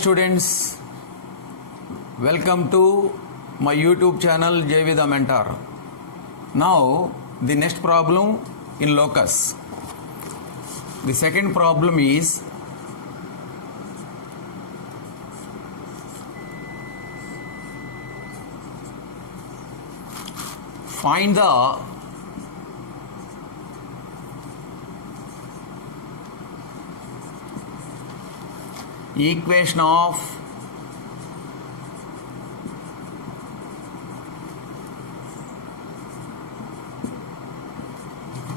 students, welcome to my YouTube channel JV the Mentor. Now the next problem in locus. The second problem is find the equation of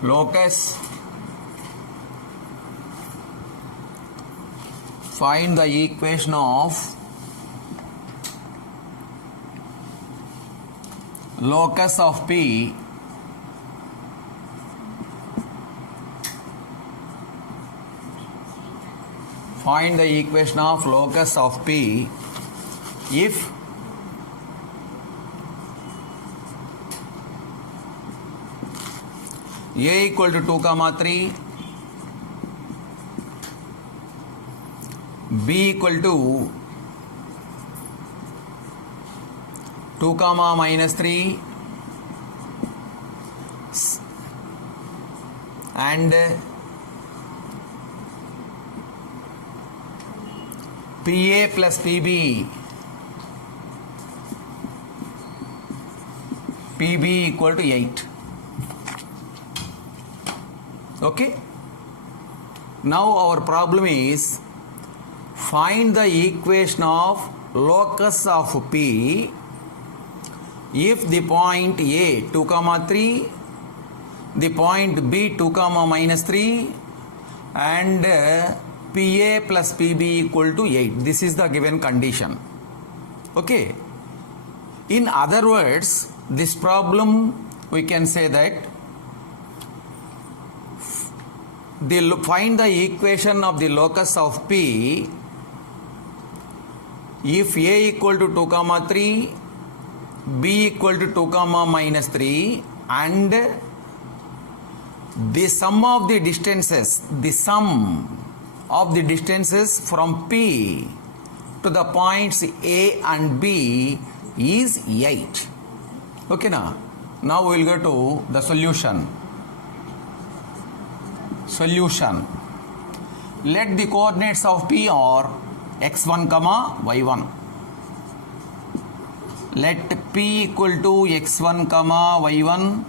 locus. Find the equation of locus of P find the equation of locus of P if A equal to 2, 3, B equal to 2, -3 and PA plus PB equal to 8. Okay. Now our problem is find the equation of locus of P if the point A 2, 3, the point B 2, -3 and PA plus PB equal to 8. This is the given condition. Okay. In other words, this problem we can say that find the equation of the locus of P if A equal to 2, 3, B equal to 2, -3 and the sum of the distances, from P to the points A and B is 8. Okay, now we will go to the solution. Let the coordinates of P are x1, y1. Let P equal to x1, y1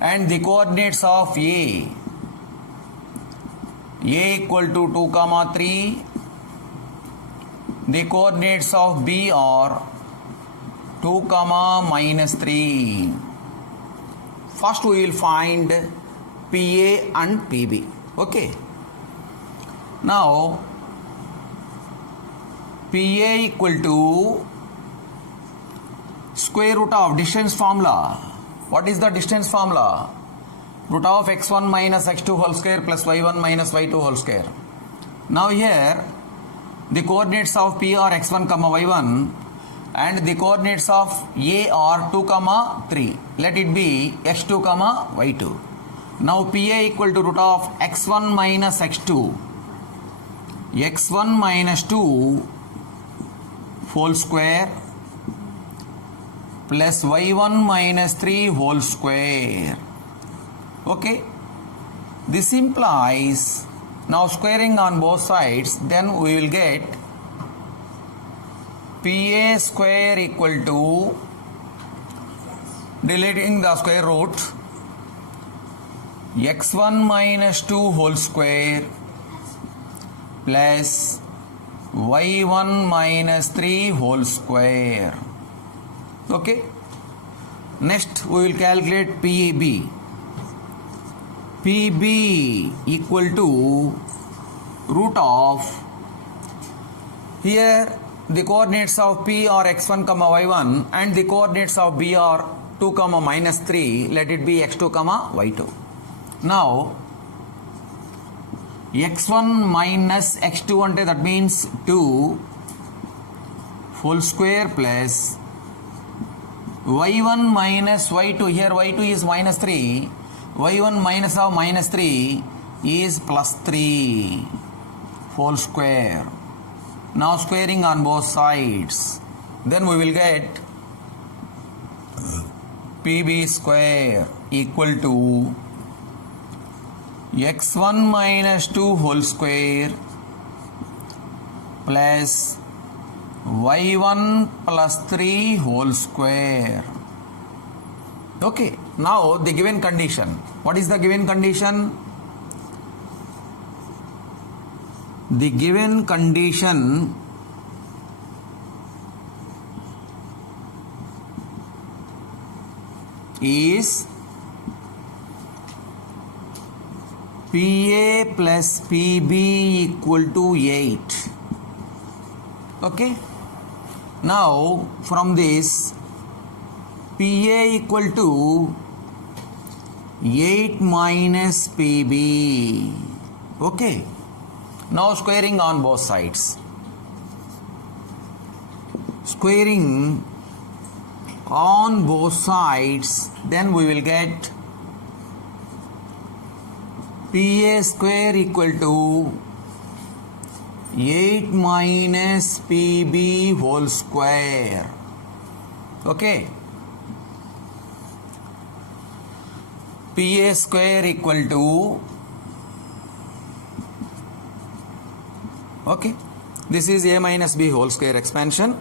and the coordinates of A equal to 2, 3. The coordinates of B are 2, -3. First we will find PA and PB. Okay. Now PA equal to square root of distance formula. What is the distance formula? Root of x1 minus x2 whole square plus y1 minus y2 whole square. Now here the coordinates of P are x1, y1 and the coordinates of A are 2, 3. Let it be x2, y2. Now PA equal to root of x1 minus x2. x1 minus 2 whole square plus y1 minus 3 whole square. Okay. This implies, now squaring on both sides, then we will get PA square equal to, deleting the square root, x1 minus 2 whole square plus y1 minus 3 whole square. Okay. Next we will calculate PB. PB equal to root of, here the coordinates of P are x1, y1 and the coordinates of B are 2, -3. Let it be x2, y2. Now x1 minus x2 ante that means 2 whole square plus y1 minus y2, here y2 is -3, y1 minus of -3 is +3. whole square. Now squaring on both sides. Then we will get PB square equal to x1 minus 2 whole square plus y1 plus 3 whole square. Okay, now the given condition. What is the given condition? The given condition is PA plus PB equal to 8. Okay. Now from this PA equal to 8 minus PB. Okay. Now squaring on both sides. Squaring on both sides, then we will get PA square equal to 8 minus PB whole square. Okay. PA square equal to, okay, this is A minus B whole square expansion.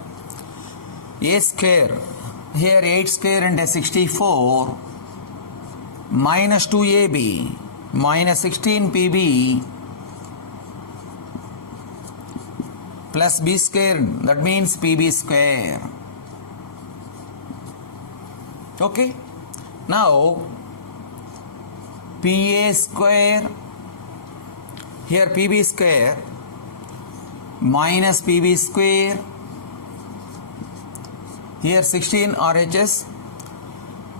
A square, here 8 square and 64 minus 2AB minus 16 PB plus B square, that means PB square. Okay. Now PA square, here PB square minus PB square, here 16 RHS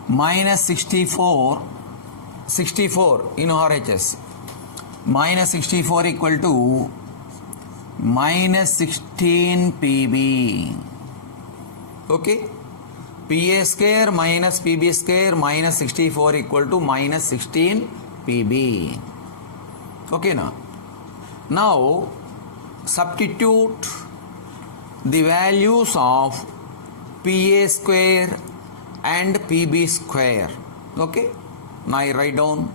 minus 64 in RHS minus 64 equal to minus 16 PB. Okay. PA square minus PB square minus 64 equal to minus 16 PB. Okay now. Now substitute the values of PA square and PB square. Okay. Now I write down.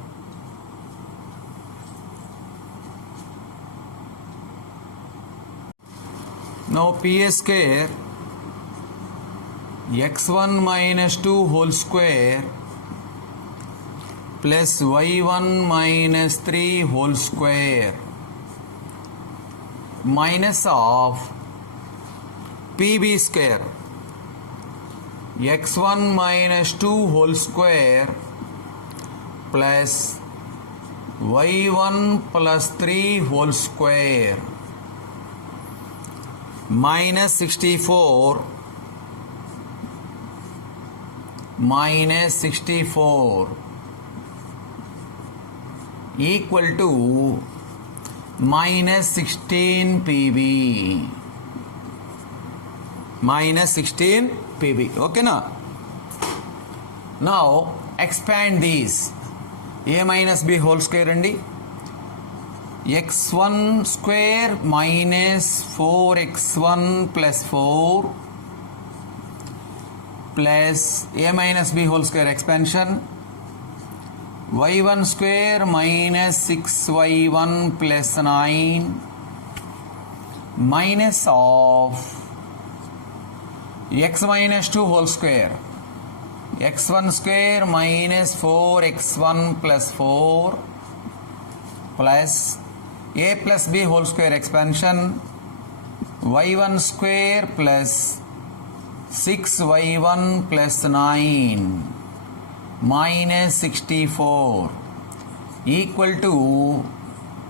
Now PA square x1 minus 2 whole square plus y1 minus 3 whole square minus of PB square x1 minus 2 whole square plus y1 plus 3 whole square minus 64 equal to minus 16 PB. Minus 16 PB. Okay now. Now expand these. A minus B whole square and x1 square minus 4x1 plus 4 plus A minus B whole square expansion, y1 square minus 6y1 plus 9 minus of x minus 2 whole square, x1 square minus 4x1 plus 4 plus A plus B whole square expansion, y1 square plus 6y1 plus 9 minus 64 equal to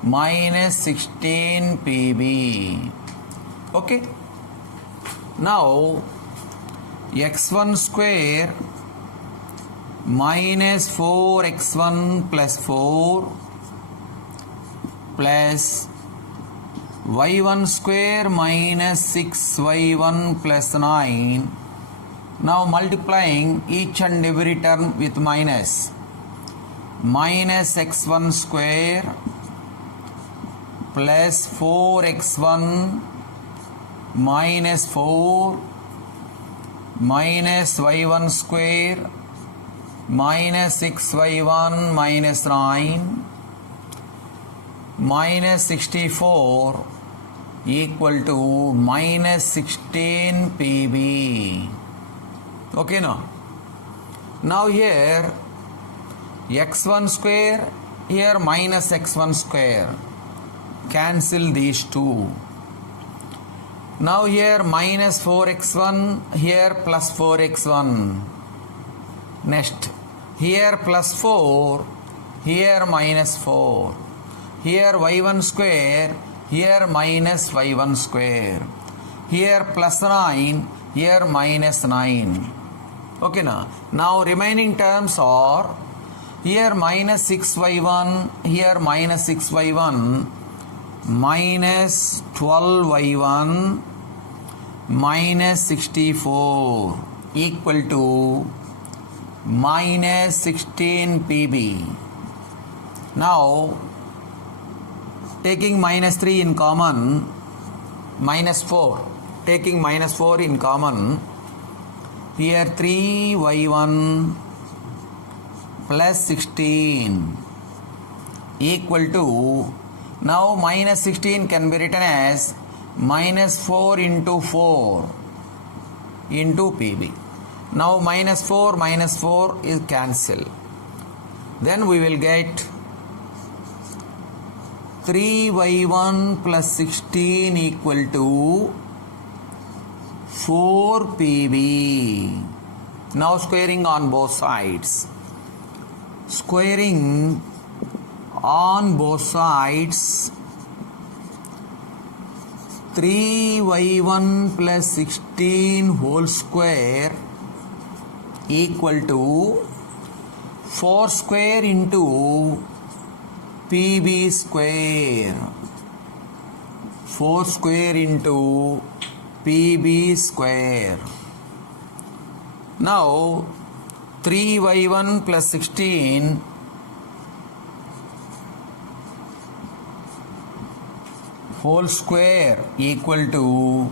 minus 16 PB. Okay. Now x1 square minus 4x1 plus 4 plus y1 square minus 6y1 plus 9. Now multiplying each and every term with minus. Minus x1 square plus 4x1 minus 4 minus y1 square minus 6y1 minus 9 minus 64 equal to minus 16 pb. Okay, now here x1 square, here minus x1 square, cancel these two. Now here minus 4x1, here plus 4x1. Next, here plus 4, here minus 4. Here y1 square, here minus y1 square. Here plus 9, here minus 9. Okay, now remaining terms are here minus 6y1, here minus 6y1, minus 12y1 minus 64 equal to minus 16 pb. Now taking minus 3 in common, minus 4, taking minus 4 in common, here 3y1 plus 16 equal to, now minus 16 can be written as minus 4 into 4 into pb. Now minus 4 is cancel. Then we will get 3y1 plus 16 equal to 4 pb. Now squaring on both sides. Squaring on both sides, 3y1 plus 16 whole square equal to 4 square into pb square. 4 square into pb square. Now 3y1 plus 16 whole square equal to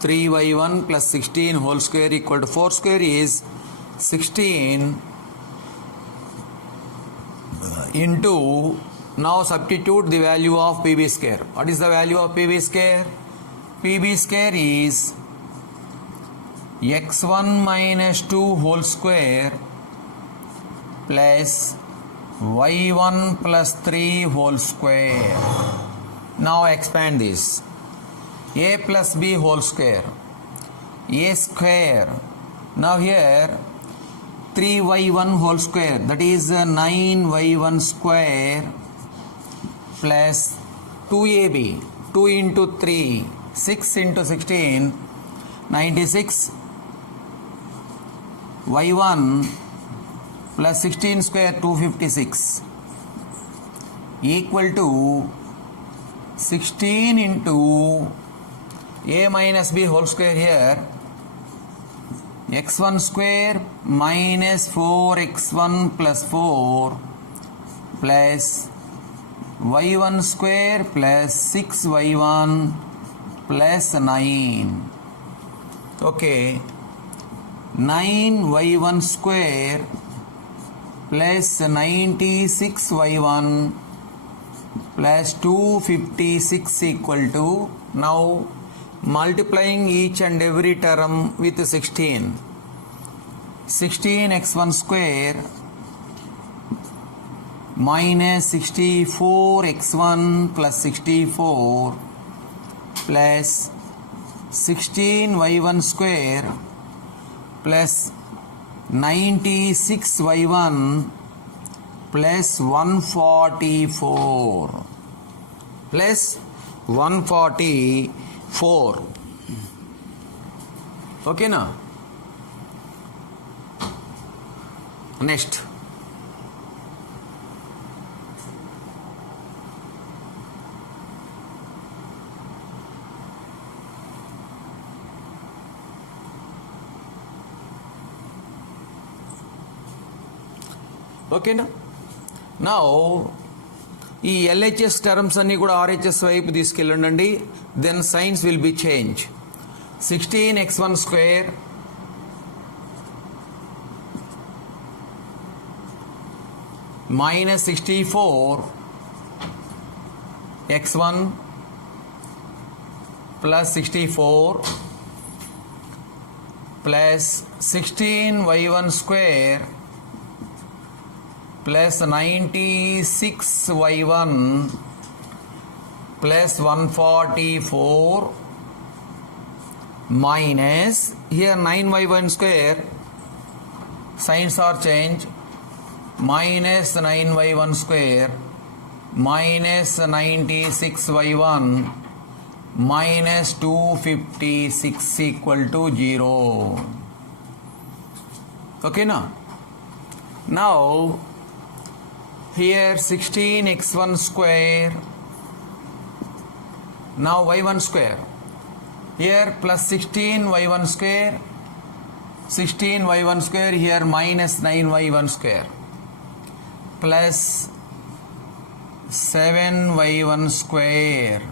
3y1 plus 16 whole square equal to 4 square is 16 into, now substitute the value of pb square. What is the value of pb square? Pb square is x1 minus 2 whole square plus y1 plus 3 whole square. Now expand this. A plus b whole square, a square. Now here 3y1 whole square, that is 9y1 square plus 2ab, 2 into 3, 6 into 16, 96 y1 plus 16 square 256 equal to 16 into a minus b whole square, here x1 square minus 4x1 plus 4 plus y1 square plus 6y1 plus 9. Okay, 9y1 square plus 96y1 plus 256 equal to, now multiplying each and every term with 16. 16x1 square minus 64x1 plus 64 plus 16y1 square plus 96y1 plus 144 plus 144. Okay, na? Next, okay, na? Now ఈ LHS terms అన్నీ కూడా RHS వైపు తీసుకెళ్ళండి. Then signs will be change. 16x1 square minus 64x1 plus 64 plus 16y1 square plus 96y1 plus 144 minus here 9y1 square signs are changed minus 9y1 square minus 96y1 minus 256 equal to 0. Okay now? Now here 16x1 square, now y1 square, here plus 16y1 square, 16y1 square, here minus 9y1 square plus 7y1 square.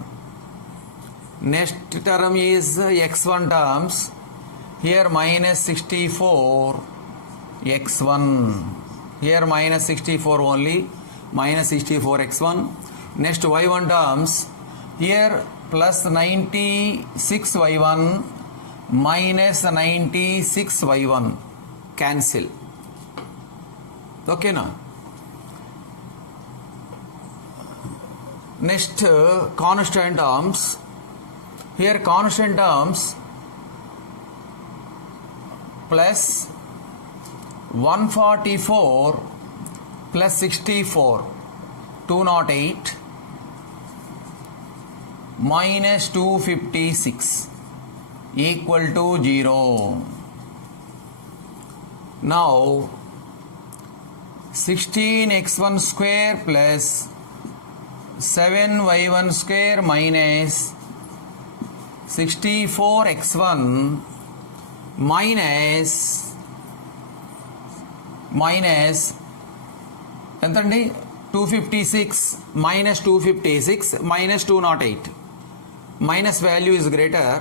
Next term is x1 terms, here minus 64x1, here minus 64 only, minus 64x1. Next y1 terms, here plus 96y1 minus 96y1 cancel. Okay now? Next constant terms, here constant terms plus 144 plus 64 208 minus 256 equal to 0. Now 16x1 square plus 7y1 square minus 64x1 minus ఎంతండి 256 minus 256 minus 208 minus value is greater,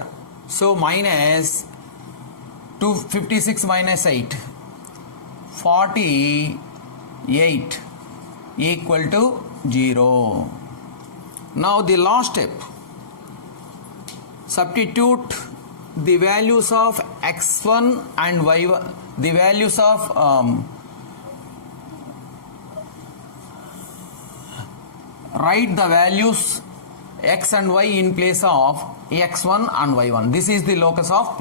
so minus 256 minus 8 48 equal to 0. Now the last step, substitute the values of x1 and y1, the values of write the values x and y in place of x1 and y1. This is the locus of P.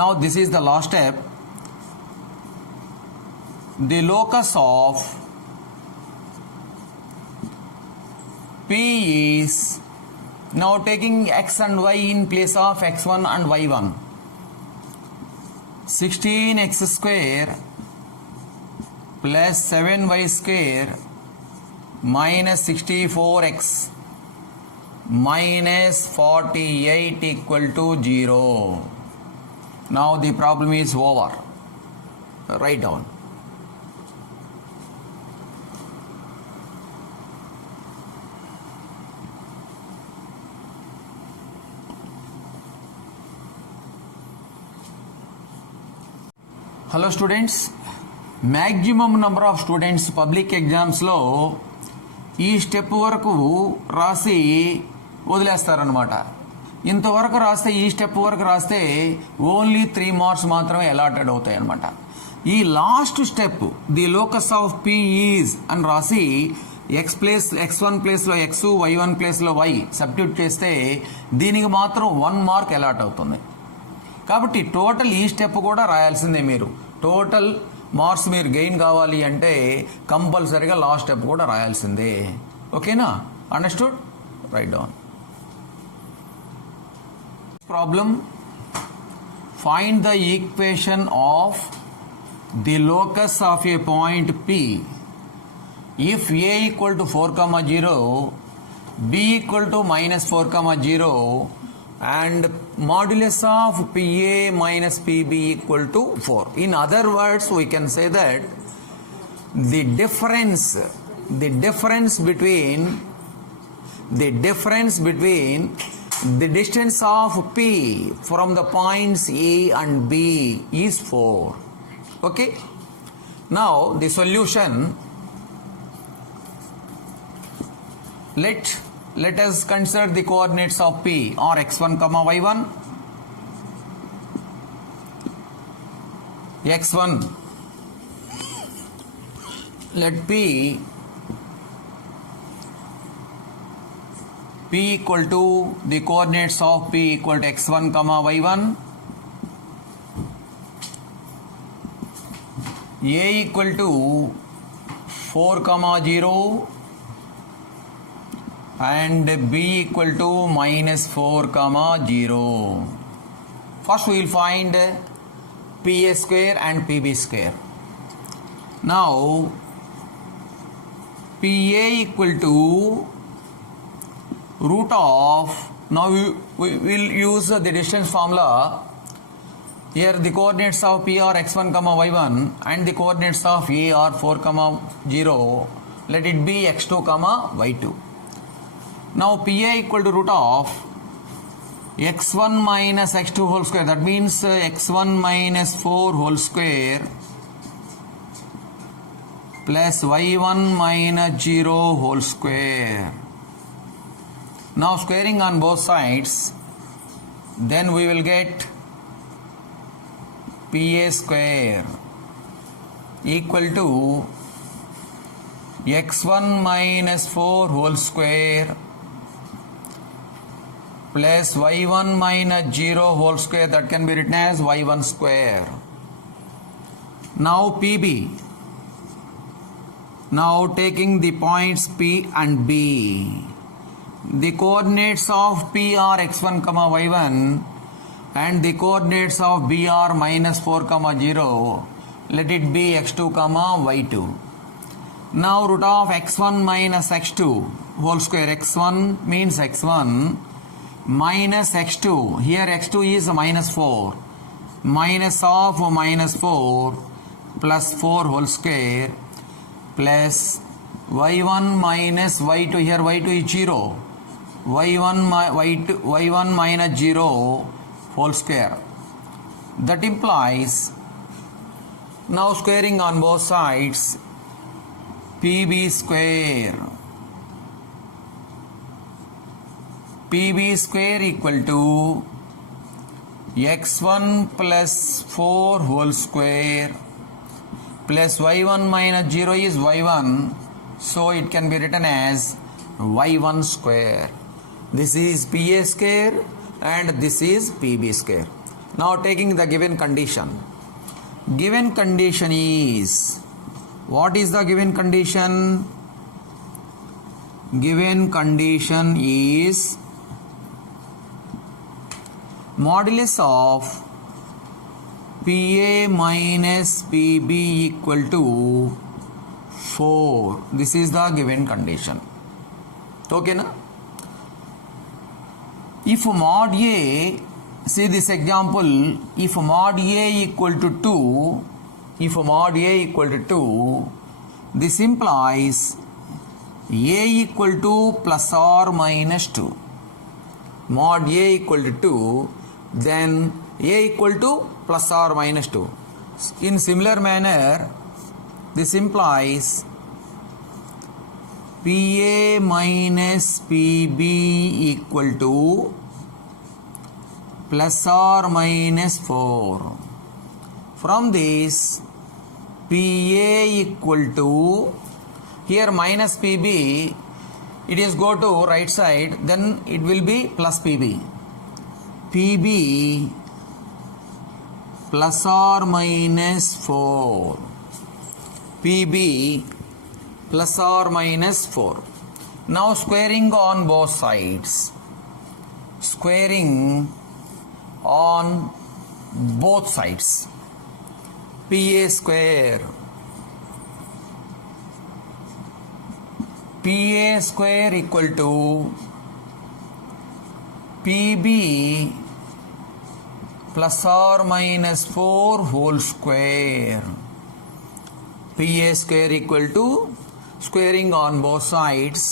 Now this is the last step. The locus of P is, now taking x and y in place of x1 and y1, 16x square plus 7y square minus 64x minus 48 equal to 0. Now the problem is over. Write down. Hello students, maximum number of students public ఎగ్జామ్స్లో ఈ step వరకు రాసి వదిలేస్తారనమాట. ఇంతవరకు రాస్తే, ఈ step వరకు రాస్తే only 3 marks మాత్రమే అలాటెడ్ అవుతాయి అనమాట. ఈ last step the locus of P is అని రాసి x1 ప్లేస్లో x, y1 ప్లేస్లో y సబ్స్టిట్యూట్ చేస్తే దీనికి మాత్రం 1 మార్క్ అలాట్ అవుతుంది. కాబట్టి టోటల్ ఈ స్టెప్ కూడా రాయాల్సిందే. మీరు టోటల్ మార్క్స్ మీరు గెయిన్ కావాలి అంటే కంపల్సరీగా లాస్ట్ స్టెప్ కూడా రాయాల్సిందే. ఓకేనా? Understood? Right down. Problem, find the equation of the locus of A point P if a equal to 4, 0, b equal to minus 4, 0 and modulus of PA minus PB equal to 4. In other words, we can say that the difference the difference between the distance of P from the points A and B is 4. Okay. Now the solution, let us consider the coordinates of P are x1 comma y1. x1, let P equal to the coordinates of P equal to x1 comma y1, A equal to 4 comma 0 and B equal to minus 4 comma 0. First we will find PA square and PB square. Now PA equal to root of, now we will use the distance formula. Here the coordinates of P are x1 comma y1 and the coordinates of A are 4 comma 0. Let it be x2 comma y2. Now PA equal to root of x1 minus x2 whole square, that means x1 minus 4 whole square plus y1 minus 0 whole square. Now squaring on both sides, then we will get PA square equal to x1 minus 4 whole square plus y1 minus 0 whole square, that can be written as y1 square. Now PB, now taking the points P and B, the coordinates of P are x1 comma y1 and the coordinates of B are minus 4 comma 0. Let it be x2 comma y2. Now root of x1 minus x2 whole square, x1 means x1 minus x2, here x2 is minus 4, minus of minus 4 plus 4 whole square plus y1 minus y2, here y2 is 0, y1 minus 0 whole square. That implies, now squaring on both sides, PB square. PB square equal to x1 plus 4 whole square plus y1 minus 0 is y1, so it can be written as y1 square. This is PA square and this is PB square. Now taking the given condition. Given condition is, what is the given condition? Given condition is modulus of PA minus PB equal to 4. This is the given condition. Okay, na? If mod A, see this example, if mod A equal to 2, this implies A equal to plus or minus 2. Mod A equal to 2, then A equal to plus or minus 2. In similar manner, this implies PA minus PB equal to plus or minus 4. From this, PA equal to, here minus PB, it is go to right side, then it will be plus PB. PB plus or minus 4. PB plus or minus 4. Now squaring on both sides. Squaring on both sides. PA square. PA square equal to PB plus or minus 4 whole square. PA square equal to, squaring on both sides,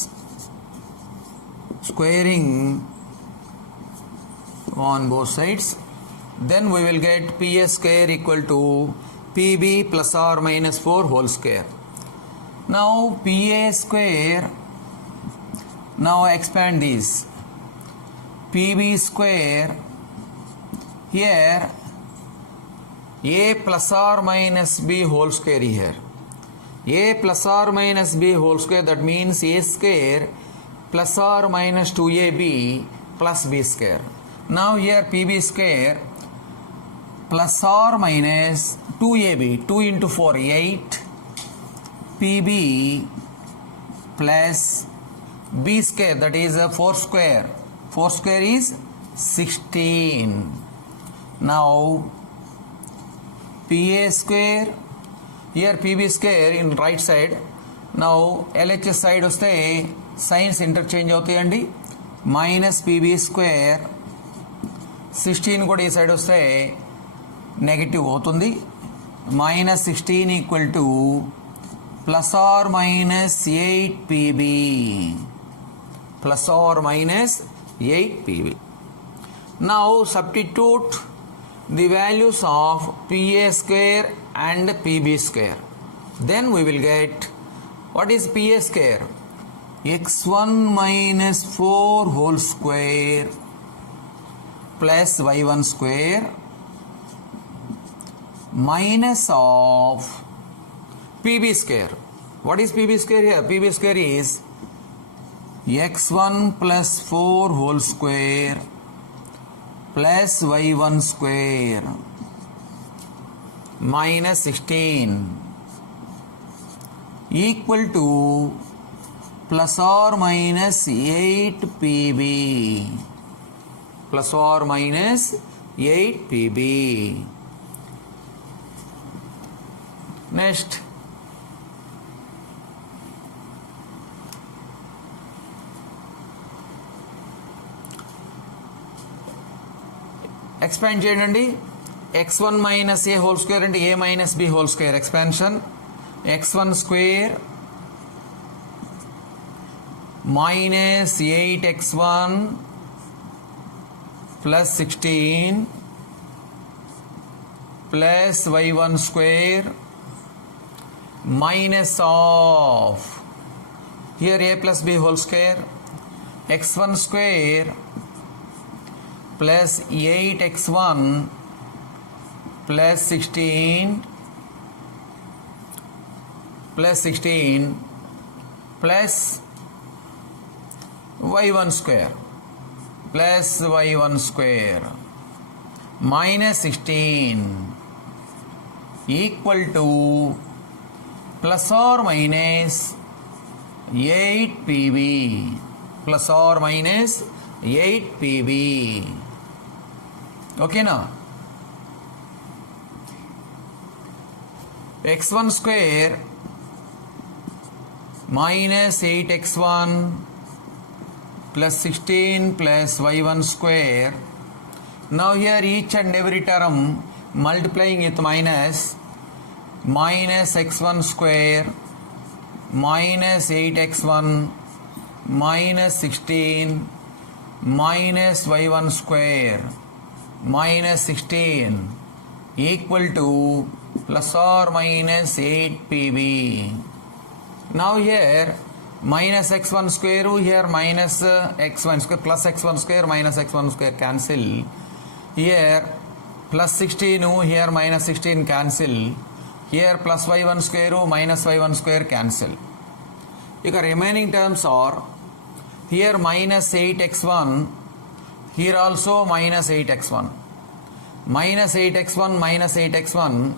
squaring on both sides, then we will get PA square equal to PB plus or minus 4 whole square. Now PA square, now expand this, PB square, here A plus or minus B whole square here. A plus or minus B whole square, that means A square plus or minus 2AB plus B square. Now here PB square plus or minus 2AB, 2 into 4, 8, PB plus B square, that is 4 square. 4 square is 16. Now PA square, here PB square in right side. Now LHS side వస్తే signs interchange అవుతాయండి. Minus PB square 16 కూడా ఈ side వస్తే negative అవుతుంది. Minus 16 equal to plus or minus 8 PB, plus or minus 8 PB. Now substitute the values of PA square and PB square. Then we will get, what is PA square? x1 minus 4 whole square plus y1 square minus of PB square. What is PB square here? PB square is x1 plus 4 whole square plus y1 square minus 16 equal to plus or minus 8 PB, plus or minus 8 PB. Next, expand చేయండి. x1 minus a whole square and a minus b whole square expansion. x1 square minus 8x1 plus 16 plus y1 square minus of, here a plus b whole square, x1 square plus 8x1 plus 16 plus y1 square plus y1 square minus 16 equal to plus or minus 8 PB, plus or minus 8 PB. Okay now, x1 square minus 8x1 plus 16 plus y1 square. Now here each and every term multiplying with minus, minus x1 square minus 8x1 minus 16 minus y1 square minus 16 equal to plus or minus 8 PB. Now here minus x1 square, here minus x1 square, plus x1 square minus x1 square cancel. Here plus 16, here minus 16 cancel. Here plus y1 square minus y1 square cancel. The remaining terms are, here minus 8x1, here also minus 8x1, minus 8x1 minus 8x1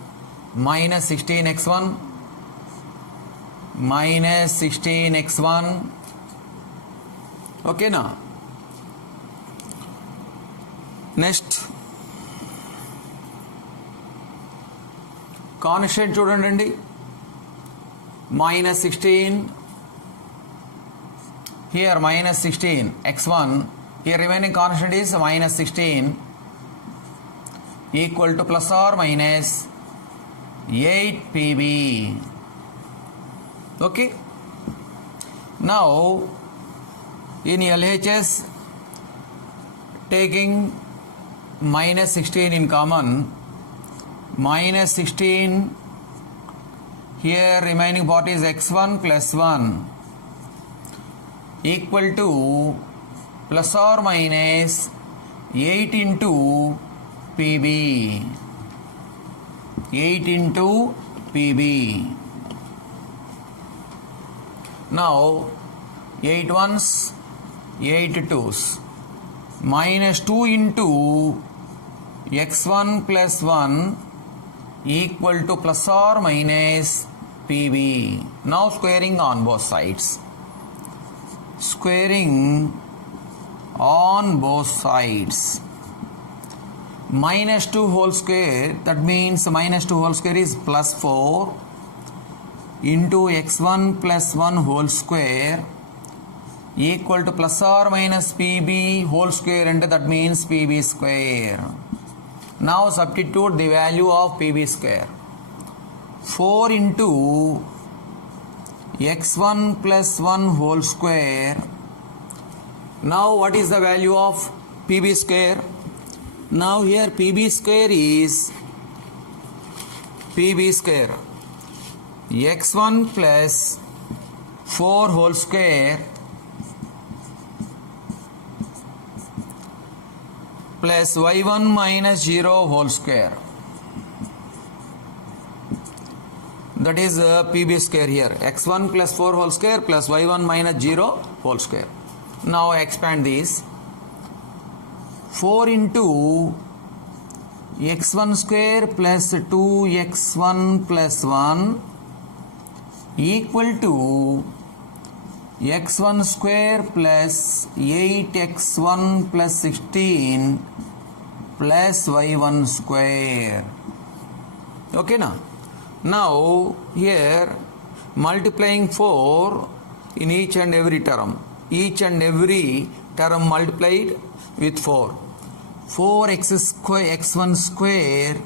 minus 16x1 minus 16x1. Okay now, next constant చూడండి, minus 16, here minus 16 x1, here remaining constant is minus 16 equal to plus or minus 8 PB. Okay, Now in LHS, taking minus 16 in common, minus 16, here remaining part is x1 plus 1 equal to plus or minus 8 into PB. 8 into PB. Now 8 ones, 8 twos. Minus 2 into x1 plus 1 equal to plus or minus PB. Now squaring on both sides. Squaring on both sides. Minus 2 whole square, that means minus 2 whole square is plus 4 into x1 plus 1 whole square equal to plus or minus PB whole square, and that means PB square. Now substitute the value of PB square. 4 into x1 plus 1 whole square. Now what is the value of PB square? Now here PB square is x1 plus 4 whole square plus y1 minus 0 whole square. That is PB square here. x1 plus 4 whole square plus y1 minus 0 whole square. Now expand this. 4 into x1 square plus 2x1 plus 1 equal to x1 square plus 8x1 plus 16 plus y1 square. Okay now? Now here multiplying 4 in each and every term. Each and every term multiplied with 4. 4x square x1 square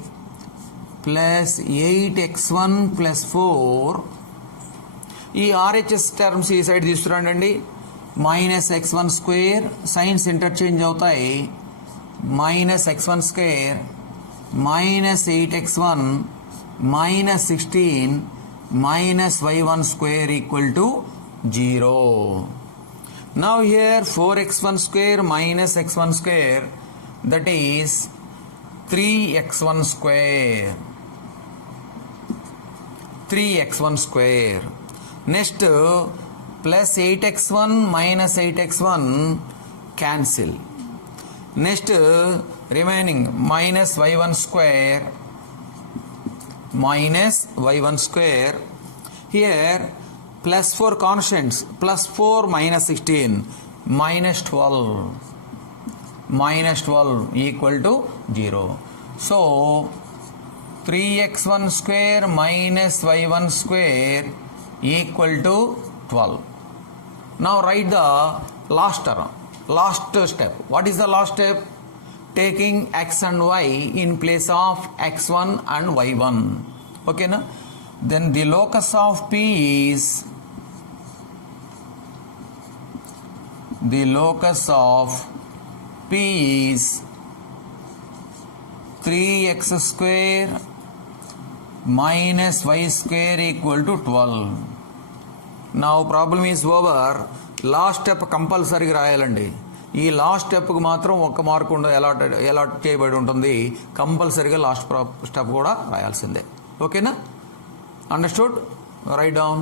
plus 8x1 plus 4. ఈ RHS terms ఈ side తీసుకురండి. Minus x1 square, signs interchange అవుతాయి. Minus x1 square minus 8x1 minus 16 minus y1 square equal to 0. Now here 4x1 square minus x1 square, that is 3x1 square. 3x1 square. Next plus 8x1 minus 8x1 cancel. Next remaining minus y1 square minus y1 square. Here plus 4 constants, plus 4 minus 16 minus 12 equal to 0. So 3x1 square minus y1 square equal to 12. Now write the last term, last step. What is the last step? Taking x and y in place of x1 and y1. Okay na? Then the locus of P is 3x square minus y square equal to 12. Now problem is over. Last step compulsory రాయాలండి. ఈ last స్టెప్కి మాత్రం ఒక mark allot చేయబడి ఉంటుంది. కంపల్సరీగా last step కూడా రాయాల్సిందే. ఓకేనా? Understood? Right down.